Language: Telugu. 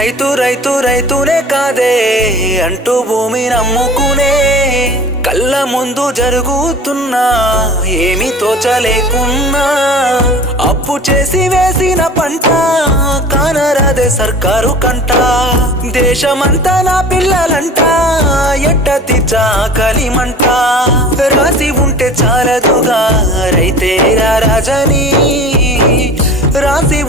రైతు రైతు రైతునే కాదే అంటూ భూమి నమ్ముకునే కళ్ళ ముందు జరుగుతున్నా ఏమి తోచలేకున్నా అప్పు చేసి వేసిన పంట కానరాదే సర్కారు కంట దేశమంతా నా పిల్లలంట ఎట్ట తీర్చా కలిమంట రాసి ఉంటే చాలదుగా రైతేరా రాజని రాసి